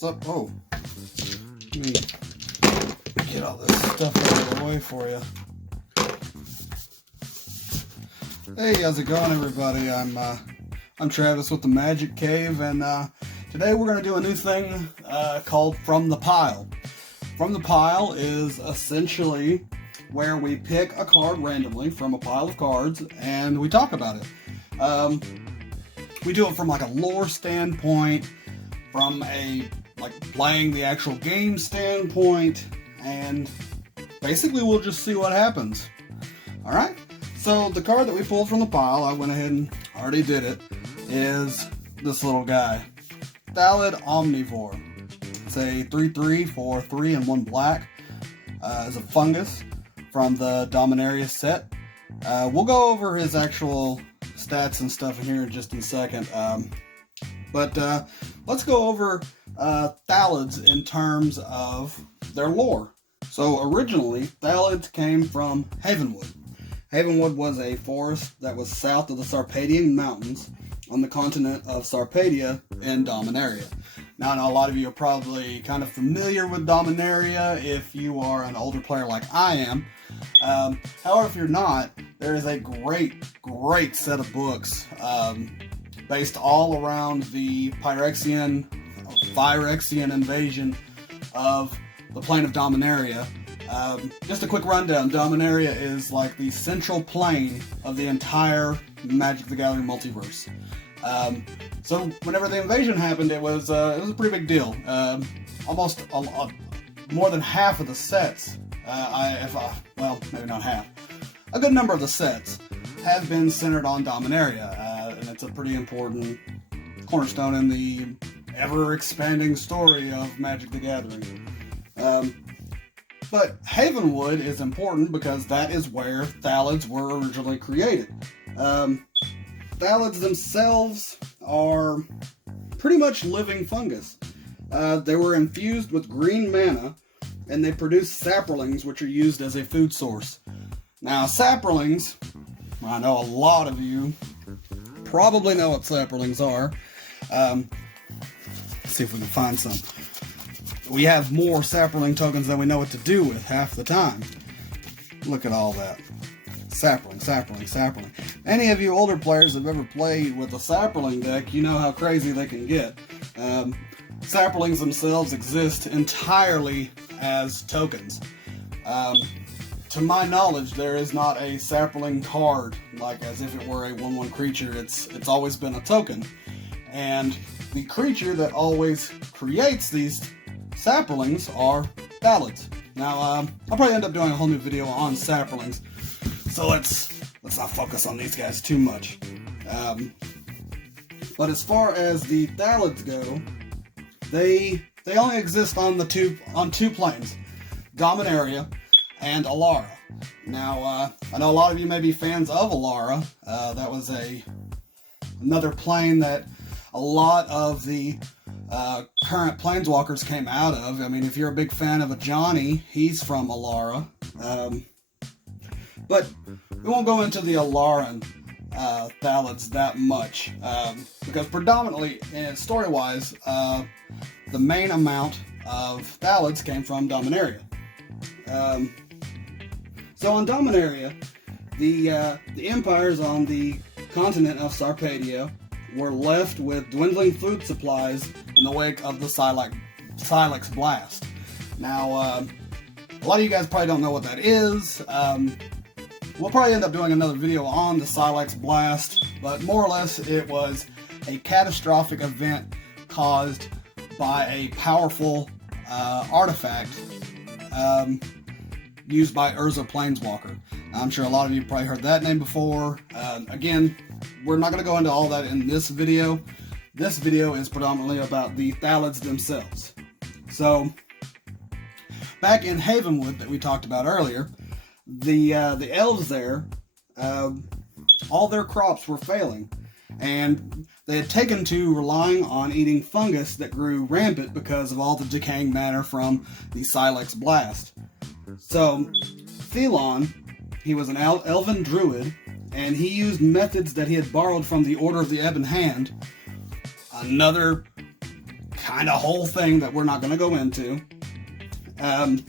what's up? Oh, let me get all this stuff out of the way for you. Hey, how's it going, everybody? I'm Travis with the Magic Cave, and today we're going to do a new thing called From the Pile. From the Pile is essentially where we pick a card randomly from a pile of cards and we talk about it. We do it from like a lore standpoint, from a playing the actual game standpoint, and basically we'll just see what happens. Alright? So the card that we pulled from the pile, I went ahead and already did it, is this little guy. Thallid Omnivore. It's a 3/3 for 3 and 1 black. It's a fungus from the Dominaria set. We'll go over his actual stats and stuff in here in just a second. But let's go over Thallids in terms of their lore. So originally, Thallids came from Havenwood. Havenwood was a forest that was south of the Sarpadian Mountains on the continent of Sarpadia in Dominaria. Now, I know a lot of you are probably kind of familiar with Dominaria if you are an older player like I am. However, if you're not, there is a great set of books based all around the Phyrexian invasion of the plane of Dominaria. Just a quick rundown. Dominaria is like the central plane of the entire Magic the Gathering multiverse. So whenever the invasion happened, it was a pretty big deal. Almost more than half of the sets, well, maybe not half, a good number of the sets have been centered on Dominaria, and it's a pretty important cornerstone in the ever-expanding story of Magic the Gathering. But Havenwood is important because that is where Thallids were originally created. Thallids themselves are pretty much living fungus. They were infused with green mana, and they produce saprolings, which are used as a food source. Now, saprolings, I know a lot of you probably know what saprolings are. Let's see if we can find some. We have more saproling tokens than we know what to do with half the time. Look at all that. Saproling. Any of you older players that have ever played with a saproling deck, you know how crazy they can get. Saprolings themselves exist entirely as tokens. To my knowledge, there is not a saproling card like as if it were a 1/1 creature. It's always been a token. And the creature that always creates these saprolings are Thallids. Now, I'll probably end up doing a whole new video on saprolings, so let's not focus on these guys too much. But as far as the Thallids go, they only exist on two planes, Dominaria and Alara. Now, I know a lot of you may be fans of Alara. That was another plane that a lot of the current Planeswalkers came out of. I mean, if you're a big fan of a Johnny, he's from Alara. But we won't go into the Alaran Thallids that much, because predominantly, story-wise, the main amount of Thallids came from Dominaria. So on Dominaria, the empires on the continent of Sarpadia were left with dwindling food supplies in the wake of the Silex Blast. Now, a lot of you guys probably don't know what that is. We'll probably end up doing another video on the Silex Blast, but more or less it was a catastrophic event caused by a powerful artifact used by Urza Planeswalker. I'm sure a lot of you probably heard that name before. Again, we're not going to go into all that in this video. This video is predominantly about the Thallids themselves. So, back in Havenwood that we talked about earlier, the elves there, all their crops were failing, and they had taken to relying on eating fungus that grew rampant because of all the decaying matter from the Silex Blast. So, Thelon, he was an elven druid, and he used methods that he had borrowed from the Order of the Ebon Hand, another kind of whole thing that we're not going to go into.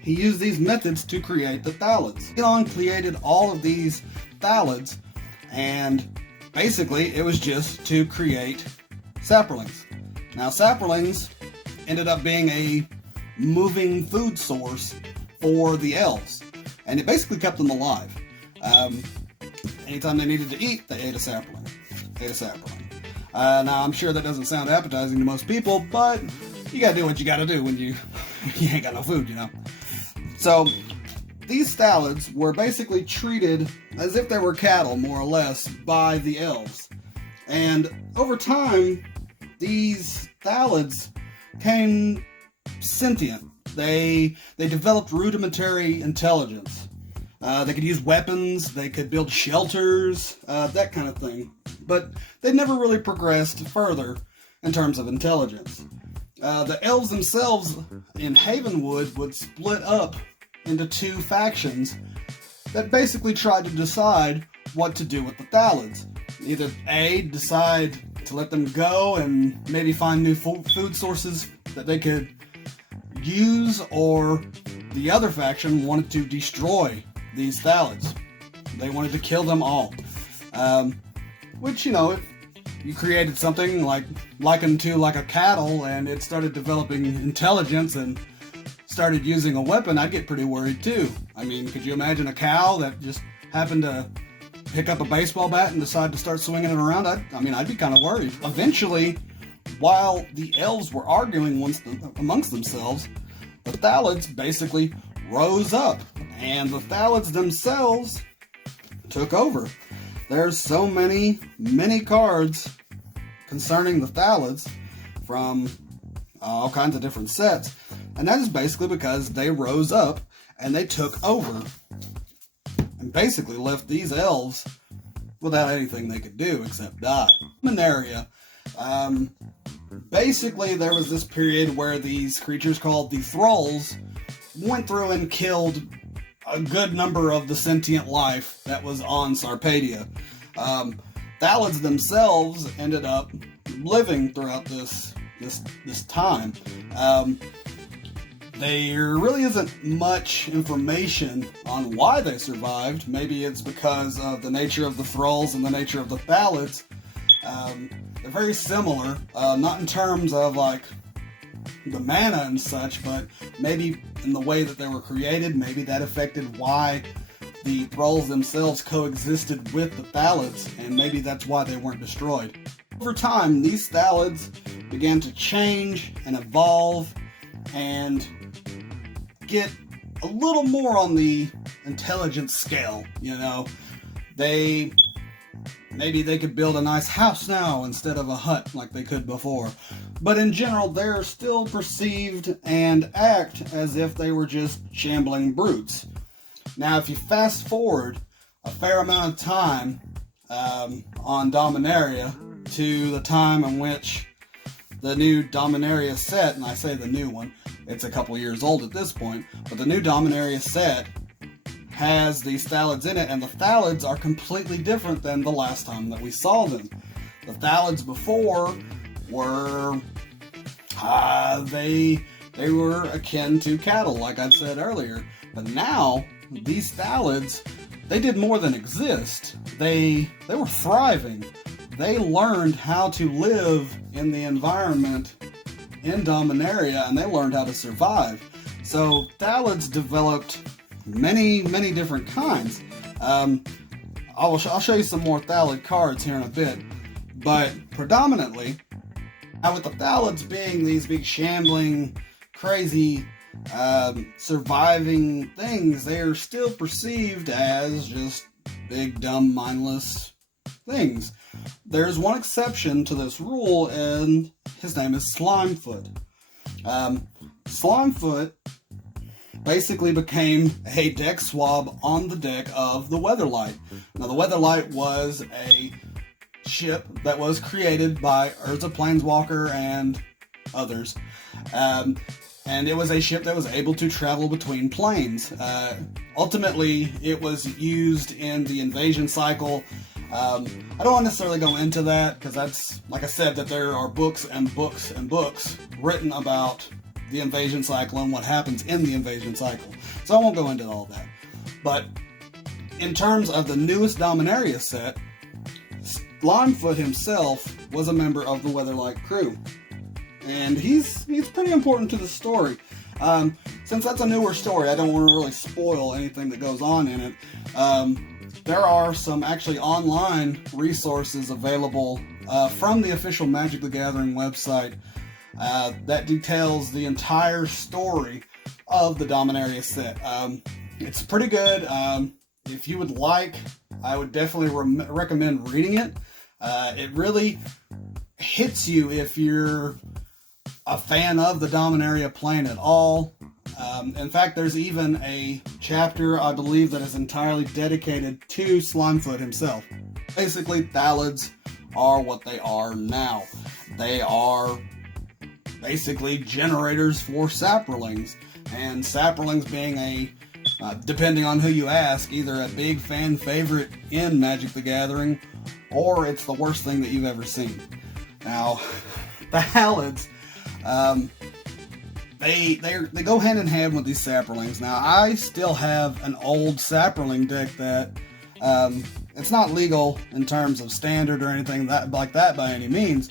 He used these methods to create the Thallids. Elon created all of these Thallids, and basically it was just to create saplings. Now, saplings ended up being a moving food source for the elves, and it basically kept them alive. Anytime they needed to eat, they ate a sapling. Now, I'm sure that doesn't sound appetizing to most people, but you gotta do what you gotta do when you ain't got no food, you know. So, these Thallids were basically treated as if they were cattle, more or less, by the elves. And over time, these Thallids became sentient. They developed rudimentary intelligence. They could use weapons, they could build shelters, that kind of thing. But they never really progressed further in terms of intelligence. The elves themselves in Havenwood would split up into two factions that basically tried to decide what to do with the Thallids. Either A, decide to let them go and maybe find new food sources that they could use, or the other faction wanted to destroy these Thallids. They wanted to kill them all. Which, you know, if you created something likened to like a cattle and it started developing intelligence and started using a weapon, I'd get pretty worried too. I mean, could you imagine a cow that just happened to pick up a baseball bat and decide to start swinging it around? I'd be kind of worried. Eventually, while the elves were arguing amongst themselves, the Thallids basically rose up, and the Thallids themselves took over. There's so many cards concerning the Thallids from all kinds of different sets, and that is basically because they rose up and they took over and basically left these elves without anything they could do except die. Dominaria, basically there was this period where these creatures called the Thralls went through and killed a good number of the sentient life that was on Sarpedia. Thallids themselves ended up living throughout this time. There really isn't much information on why they survived. Maybe it's because of the nature of the Thralls and the nature of the Thallids. They're very similar, not in terms of like the mana and such, but maybe in the way that they were created. Maybe that affected why the Thralls themselves coexisted with the Thallids, and maybe that's why they weren't destroyed. Over time, these Thallids began to change and evolve and get a little more on the intelligence scale, you know. Maybe they could build a nice house now instead of a hut like they could before. But in general, they're still perceived and act as if they were just shambling brutes. Now, if you fast forward a fair amount of time on Dominaria to the time in which the new Dominaria set, and I say the new one, it's a couple years old at this point, but the new Dominaria set has these Thallids in it, and the Thallids are completely different than the last time that we saw them. The Thallids before were, they were akin to cattle, like I said earlier. But now, these Thallids, they did more than exist. They were thriving. They learned how to live in the environment in Dominaria, and they learned how to survive. So Thallids developed many different kinds. I'll show you some more Thallid cards here in a bit, but predominantly, with the Thallids being these big shambling, crazy, surviving things, they are still perceived as just big, dumb, mindless things. There's one exception to this rule, and his name is Slimefoot. Slimefoot basically became a deck swab on the deck of the Weatherlight. Now, the Weatherlight was a ship that was created by Urza Planeswalker and others. And it was a ship that was able to travel between planes. Ultimately, it was used in the invasion cycle I don't necessarily go into that because that's, like I said, that there are books and books and books written about the invasion cycle and what happens in the invasion cycle. So I won't go into all that. But in terms of the newest Dominaria set, Slimefoot himself was a member of the Weatherlight crew. And he's pretty important to the story. Since that's a newer story, I don't want to really spoil anything that goes on in it. There are some actually online resources available from the official Magic the Gathering website that details the entire story of the Dominaria set. It's pretty good. If you would like, I would definitely recommend reading it. It really hits you if you're a fan of the Dominaria plane at all. In fact, there's even a chapter, I believe, that is entirely dedicated to Slimefoot himself. Basically, Thallids are what they are now. They are basically generators for saprolings, and saprolings being a, depending on who you ask, either a big fan favorite in Magic the Gathering, or it's the worst thing that you've ever seen. Now, the Thallids, they go hand in hand with these saprolings. Now, I still have an old saproling deck that it's not legal in terms of standard or anything like that by any means,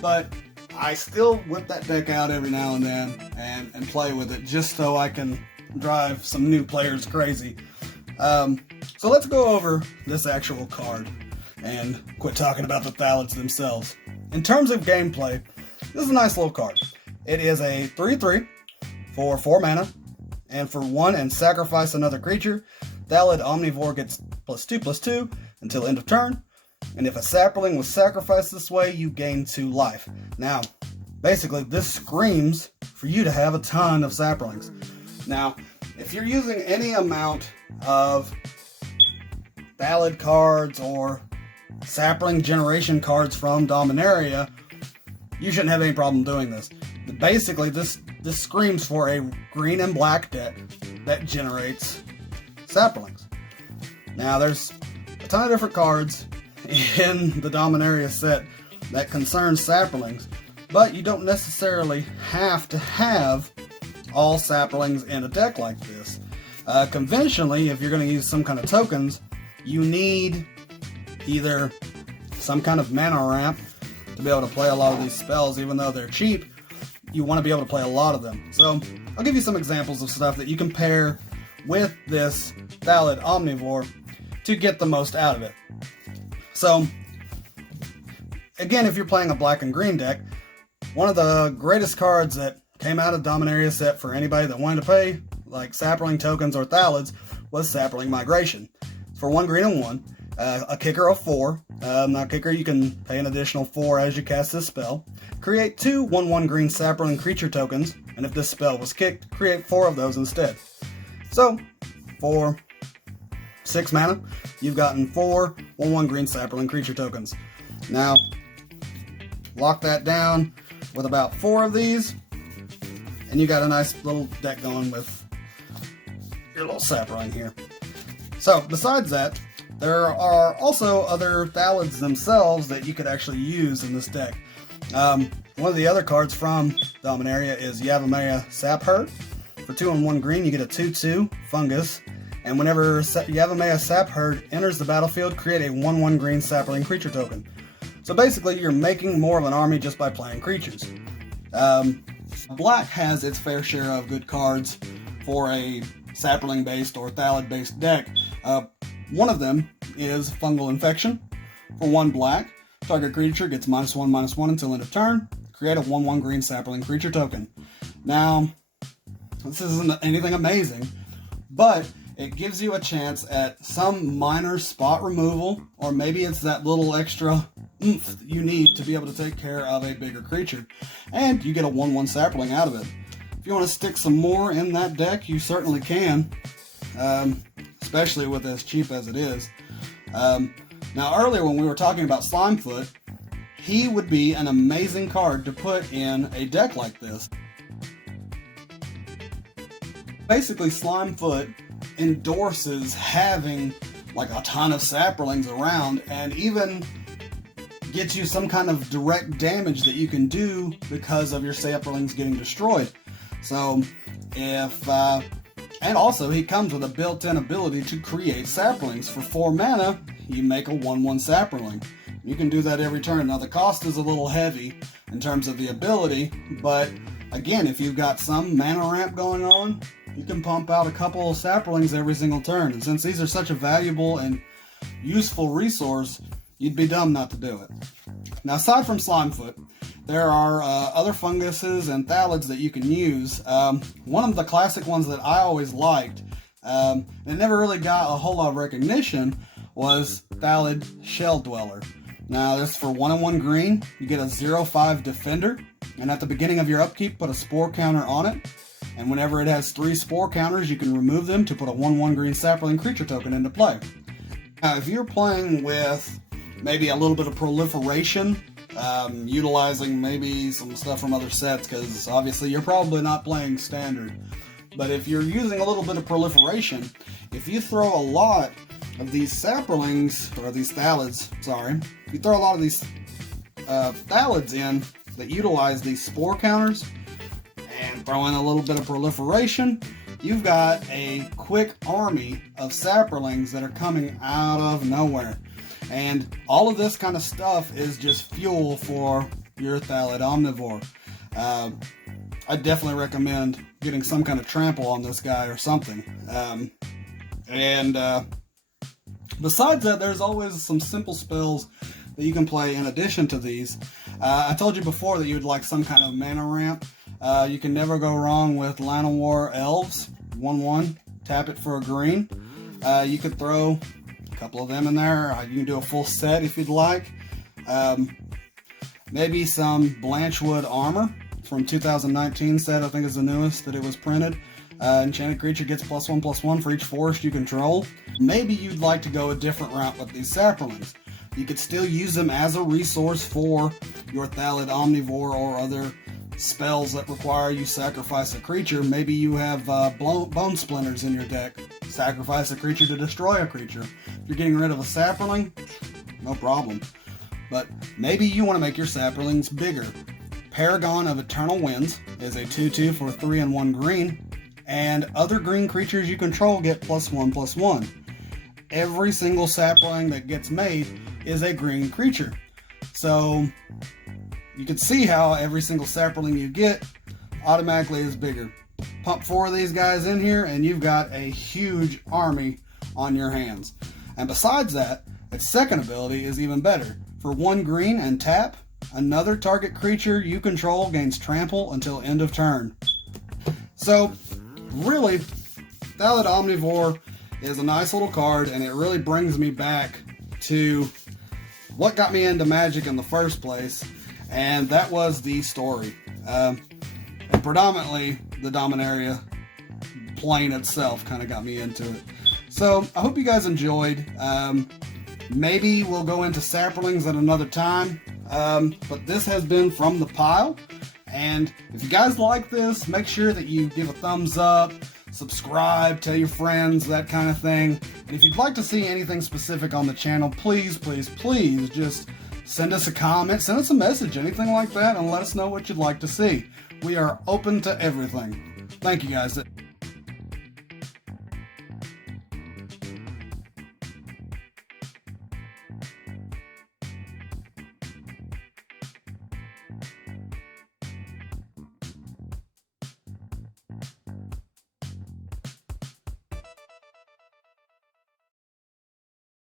but I still whip that deck out every now and then and play with it just so I can drive some new players crazy. So let's go over this actual card and quit talking about the Thallids themselves. In terms of gameplay, this is a nice little card. It is a 3/3 for 4 mana, and for 1 and sacrifice another creature, Thallid Omnivore gets +2/+2 until end of turn, and if a sapling was sacrificed this way, you gain 2 life. Now, basically, this screams for you to have a ton of saplings. Now, if you're using any amount of Thallid cards or sapling generation cards from Dominaria, you shouldn't have any problem doing this. Basically, this screams for a green and black deck that generates saplings. Now, there's a ton of different cards in the Dominaria set that concern saplings, but you don't necessarily have to have all saplings in a deck like this. Conventionally, if you're going to use some kind of tokens, you need either some kind of mana ramp to be able to play a lot of these spells. Even though they're cheap, you want to be able to play a lot of them. So I'll give you some examples of stuff that you can pair with this Thallid Omnivore to get the most out of it. So again, if you're playing a black and green deck, one of the greatest cards that came out of Dominaria set for anybody that wanted to pay like sapling tokens or Thallids was Sapling Migration. For 1 green and 1, a kicker of 4. Now kicker, you can pay an additional 4 as you cast this spell. Create 2 1/1 green sapling creature tokens, and if this spell was kicked, create 4 of those instead. So, for 6 mana, you've gotten 4 1/1 green sapling creature tokens. Now, lock that down with about 4 of these, and you got a nice little deck going with your little sapling here. So, besides that, there are also other Thallids themselves that you could actually use in this deck. One of the other cards from Dominaria is Yavimaya Sapherd. For 2 and 1 green, you get a 2/2 fungus, and whenever Yavimaya Sapherd enters the battlefield, create a 1/1 green sapling creature token. So basically, you're making more of an army just by playing creatures. Black has its fair share of good cards for a sapling-based or Thallid-based deck. One of them is Fungal Infection. For 1 black, target creature gets -1/-1 until end of turn. Create a 1/1 green sapling creature token. Now, this isn't anything amazing, but it gives you a chance at some minor spot removal, or maybe it's that little extra oomph that you need to be able to take care of a bigger creature. And you get a 1/1 sapling out of it. If you want to stick some more in that deck, you certainly can. Especially with as cheap as it is. Now earlier when we were talking about Slimefoot, he would be an amazing card to put in a deck like this. Basically, Slimefoot endorses having like a ton of saplings around, and even gets you some kind of direct damage that you can do because of your saplings getting destroyed. So and also he comes with a built-in ability to create saplings. For 4 mana, you make a 1/1 sapling. You can do that every turn. Now the cost is a little heavy in terms of the ability, but again, if you've got some mana ramp going on, you can pump out a couple of saplings every single turn. And since these are such a valuable and useful resource, you'd be dumb not to do it. Now, aside from Slimefoot, there are other funguses and Thallids that you can use. One of the classic ones that I always liked, and never really got a whole lot of recognition, was Thallid Shell Dweller. Now, this is for 1/1 green. You get a 0/5 defender, and at the beginning of your upkeep, put a spore counter on it. And whenever it has 3 spore counters, you can remove them to put a 1/1 green sapling creature token into play. Now, if you're playing with maybe a little bit of proliferation, utilizing maybe some stuff from other sets, because obviously you're probably not playing standard, but if you're using a little bit of proliferation, if you throw a lot of these saplings, or these Thallids, sorry, if you throw a lot of these Thallids in that utilize these spore counters, and throw in a little bit of proliferation, you've got a quick army of saplings that are coming out of nowhere. And all of this kind of stuff is just fuel for your Thallid Omnivore. I definitely recommend getting some kind of trample on this guy or something. Besides that, there's always some simple spells that you can play in addition to these. I told you before that you'd like some kind of mana ramp. You can never go wrong with Llanowar Elves, 1/1, tap it for a green. You could throw a couple of them in there. You can do a full set if you'd like. Maybe some Blanchwood Armor from 2019 set, I think is the newest that it was printed. Enchanted creature gets +1/+1 for each forest you control. Maybe you'd like to go a different route with these saplings. You could still use them as a resource for your Thallid Omnivore or other spells that require you sacrifice a creature. Maybe you have bone splinters in your deck. Sacrifice a creature to destroy a creature. If you're getting rid of a sapling, no problem. But maybe you want to make your saplings bigger. Paragon of Eternal Winds is a 2/2 for 3/1 green, and other green creatures you control get +1/+1. Every single sapling that gets made is a green creature. So you can see how every single sapling you get automatically is bigger. Pump 4 of these guys in here and you've got a huge army on your hands. And besides that, its second ability is even better. For 1 green and tap, another target creature you control gains trample until end of turn. So really, Thallid Omnivore is a nice little card, and it really brings me back to what got me into Magic in the first place, and that was the story. And predominantly, the Dominaria plane itself kind of got me into it. So, I hope you guys enjoyed. Maybe we'll go into saplings at another time, but this has been From the Pile, and if you guys like this, make sure that you give a thumbs up, subscribe, tell your friends, that kind of thing. And if you'd like to see anything specific on the channel, please just send us a comment, send us a message, anything like that, and let us know what you'd like to see. We are open to everything. Thank you guys.